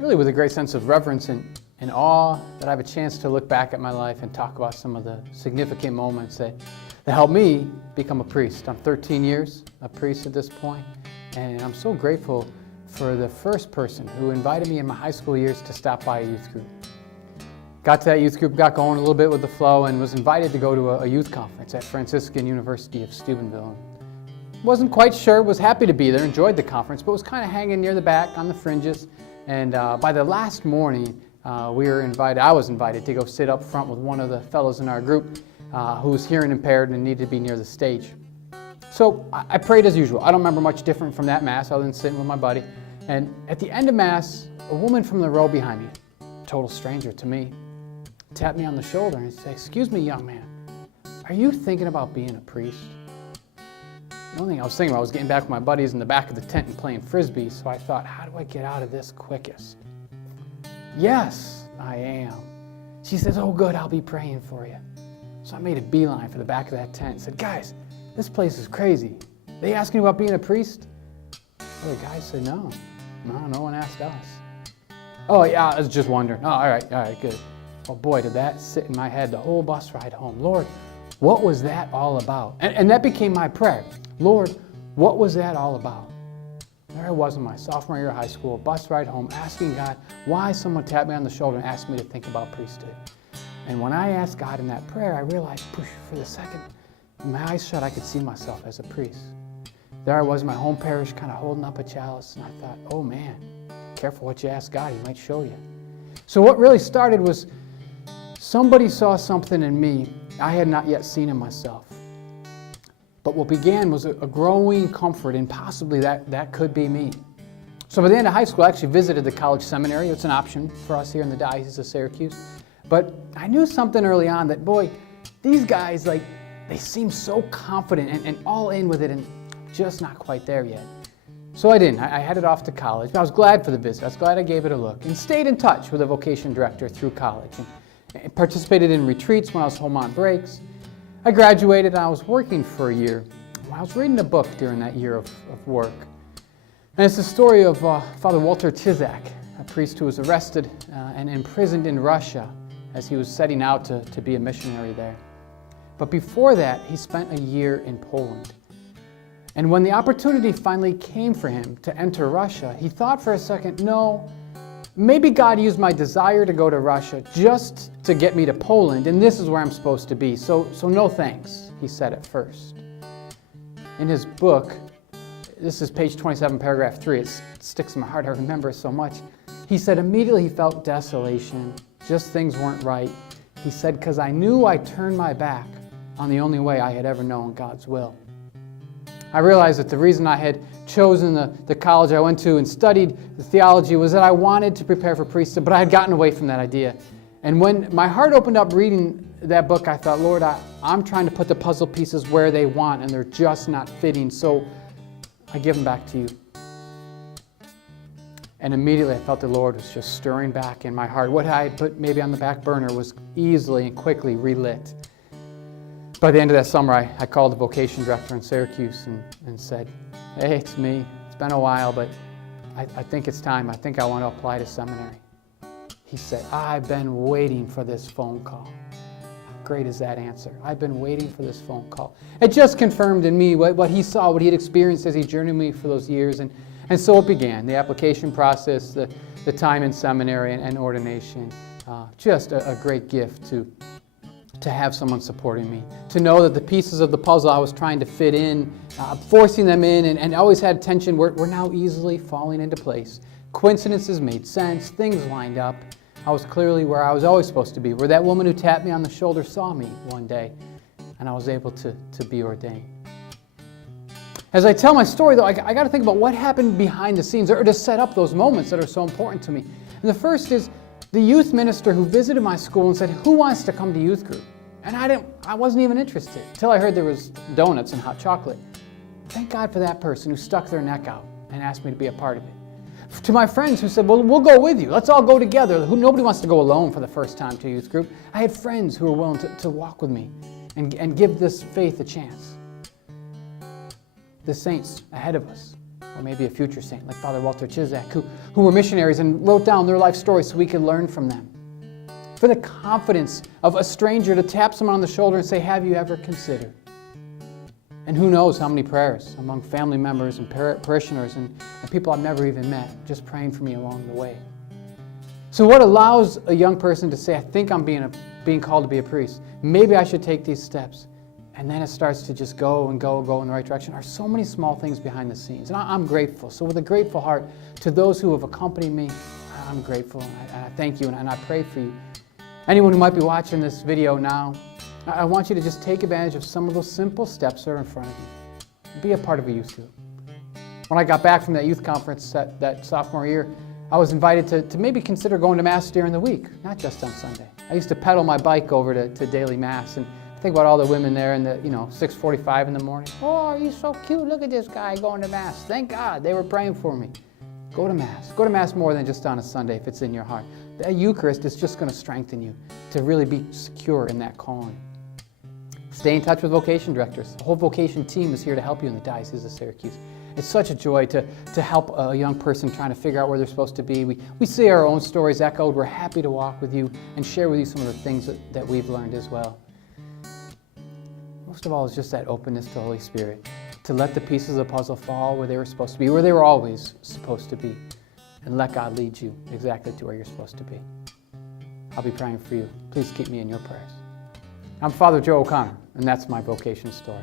really with a great sense of reverence and awe that I have a chance to look back at my life and talk about some of the significant moments that helped me become a priest. I'm 13 years a priest at this point, and I'm so grateful for the first person who invited me in my high school years to stop by a youth group. Got to that youth group, got going a little bit with the flow, and was invited to go to a youth conference at Franciscan University of Steubenville. Wasn't quite sure, was happy to be there, enjoyed the conference, but was kind of hanging near the back on the fringes. And by the last morning, I was invited to go sit up front with one of the fellows in our group who was hearing impaired and needed to be near the stage. So I prayed as usual. I don't remember much different from that Mass other than sitting with my buddy. And at the end of Mass, a woman from the row behind me, total stranger to me, tapped me on the shoulder and said, "Excuse me, young man, are you thinking about being a priest?" The only thing I was thinking about was getting back with my buddies in the back of the tent and playing Frisbee, so I thought, how do I get out of this quickest? "Yes, I am." She says, "Oh good, I'll be praying for you." So I made a beeline for the back of that tent and said, "Guys, this place is crazy. They asking you about being a priest?" The guy said, No, no one asked us." "Oh yeah, I was just wondering." "Oh, all right, good." Well, boy, did that sit in my head the whole bus ride home. Lord, what was that all about? And that became my prayer. Lord, what was that all about? There I was in my sophomore year of high school, bus ride home, asking God why someone tapped me on the shoulder and asked me to think about priesthood. And when I asked God in that prayer, I realized, for the second, with my eyes shut, I could see myself as a priest. There I was in my home parish, kind of holding up a chalice, and I thought, oh man, careful what you ask God, He might show you. So what really started was somebody saw something in me I had not yet seen in myself. But what began was a growing comfort in possibly that could be me. So by the end of high school, I actually visited the college seminary. It's an option for us here in the Diocese of Syracuse. But I knew something early on that, boy, these guys, they seem so confident and all in with it, and just not quite there yet. So I didn't. I headed off to college. I was glad for the visit. I was glad I gave it a look and stayed in touch with the vocation director through college and participated in retreats when I was home on breaks. I graduated and I was working for a year. I was reading a book during that year of work. And it's the story of Father Walter Ciszek, a priest who was arrested and imprisoned in Russia as he was setting out to be a missionary there. But before that, he spent a year in Poland. And when the opportunity finally came for him to enter Russia, he thought for a second, no, maybe God used my desire to go to Russia just to get me to Poland, and this is where I'm supposed to be. So no thanks, he said at first. In his book, this is page 27, paragraph 3, it sticks in my heart, I remember it so much. He said immediately he felt desolation, just things weren't right. He said, because I knew I turned my back on the only way I had ever known God's will. I realized that the reason I had chosen the college I went to and studied the theology was that I wanted to prepare for priesthood, but I had gotten away from that idea. And when my heart opened up reading that book, I thought, Lord, I'm trying to put the puzzle pieces where they want, and they're just not fitting, so I give them back to you. And immediately I felt the Lord was just stirring back in my heart. What I had put maybe on the back burner was easily and quickly relit. By the end of that summer, I called the vocation director in Syracuse and said, hey, it's me. It's been a while, but I think it's time. I think I want to apply to seminary. He said, I've been waiting for this phone call. How great is that answer? I've been waiting for this phone call. It just confirmed in me what he saw, what he had experienced as he journeyed me for those years. And so it began, the application process, the time in seminary and ordination. Just a great gift to have someone supporting me, to know that the pieces of the puzzle I was trying to fit in, forcing them in, and always had tension, were now easily falling into place. Coincidences made sense, things lined up. I was clearly where I was always supposed to be, where that woman who tapped me on the shoulder saw me one day, and I was able to be ordained. As I tell my story, though, I got to think about what happened behind the scenes, or to set up those moments that are so important to me. And the first is the youth minister who visited my school and said, who wants to come to youth group? And I wasn't even interested until I heard there was donuts and hot chocolate. Thank God for that person who stuck their neck out and asked me to be a part of it. To my friends who said, well, we'll go with you. Let's all go together. Nobody wants to go alone for the first time to a youth group. I had friends who were willing to walk with me and give this faith a chance. The saints ahead of us or maybe a future saint like Father Walter Chizak, who were missionaries and wrote down their life stories so we could learn from them. For the confidence of a stranger to tap someone on the shoulder and say, have you ever considered? And who knows how many prayers among family members and parishioners and people I've never even met, just praying for me along the way. So what allows a young person to say, I think I'm being called to be a priest. Maybe I should take these steps. And then it starts to just go and go in the right direction. Are so many small things behind the scenes. And I'm grateful. So with a grateful heart to those who have accompanied me, I'm grateful. And I thank you and I pray for you. Anyone who might be watching this video now, I want you to just take advantage of some of those simple steps that are in front of you. Be a part of a youth group. When I got back from that youth conference that sophomore year, I was invited to maybe consider going to Mass during the week, not just on Sunday. I used to pedal my bike over to daily Mass, and think about all the women there in the 6:45 in the morning. Oh, he's so cute. Look at this guy going to Mass. Thank God they were praying for me. Go to Mass. Go to Mass more than just on a Sunday if it's in your heart. The Eucharist is just going to strengthen you to really be secure in that calling. Stay in touch with vocation directors. The whole vocation team is here to help you in the Diocese of Syracuse. It's such a joy to help a young person trying to figure out where they're supposed to be. We see our own stories echoed. We're happy to walk with you and share with you some of the things that we've learned as well. Most of all is just that openness to the Holy Spirit, to let the pieces of the puzzle fall where they were supposed to be, where they were always supposed to be, and let God lead you exactly to where you're supposed to be. I'll be praying for you. Please keep me in your prayers. I'm Father Joe O'Connor, and that's my vocation story.